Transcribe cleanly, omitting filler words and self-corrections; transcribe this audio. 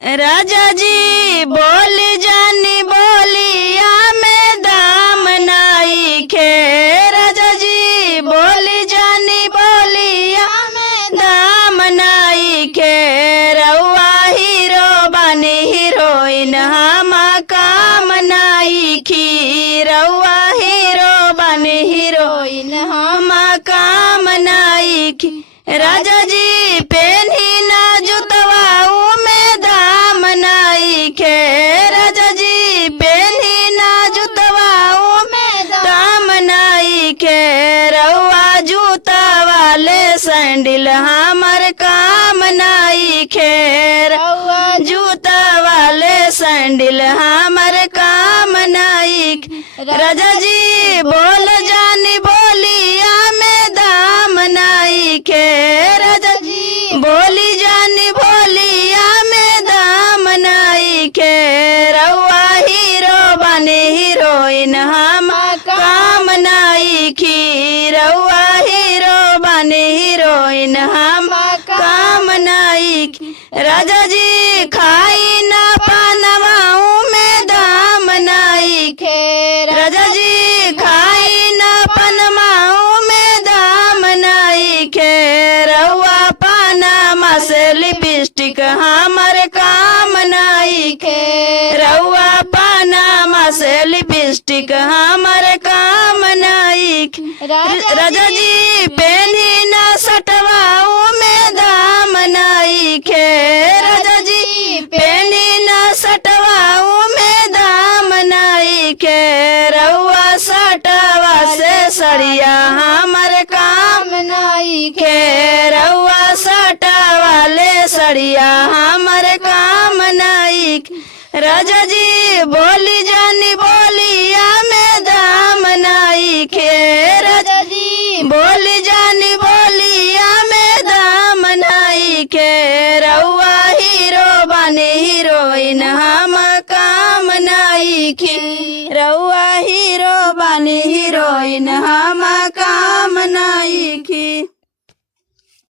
राजा जी बोली जानी बोलिया में दाम नाई खे। राजा जी बोली जानी बोलिया में दाम नाई खे। रउआ हीरो बनी हीरोइन हम काम नाई खी। रउआ हीरो बनी हीरोइन हम काम नाई खी। राजा जी पेनी ना जुतवा में दाम नाई खे। राजा जी पेनी ना जुतवा में दाम नाई खे। रउआ जूता वाले सैंडल हमर काम नाई खे। रउआ जूता वाले सैंडल हमर काम नाई खे। राजा जी बोल जानी बोलिया में दाम नाई खे। राजा जी बोली जानी बोलिया में दाम नाई खे। रउआ हीरो बने हीरोइन हम काम नाई खी। रउआ हीरो बने हीरोइन हम काम नाई खी। राजा जी खाई ना पनवाऊ में दाम नाई खे। राजा जी खाई ना पनवाऊ में दाम नाई खे। रउआ पानमा से लिपस्टिक हमर काम नाई खे। रउआ पानमा से लिपस्टिक हमर काम नाई खे। राजा जी पेनी ना सटवाऊ में दाम नाई खे। राजा जी पेनी ना सटवाऊ में दाम नाई खे। रउआ सटवा से सड़िया हमर काम नाई खे। रउआ सटवा ले सड़िया हमर काम नाई खे। राजा जी बोली जानी बोलिया में दाम नाई खे। राजा जी बोली जानी बोलिया में दाम नाई खे। रउआ हीरो बने हीरोइन हम काम नाई खे। रउआ हीरो बने हीरोइन हम काम नाई खे।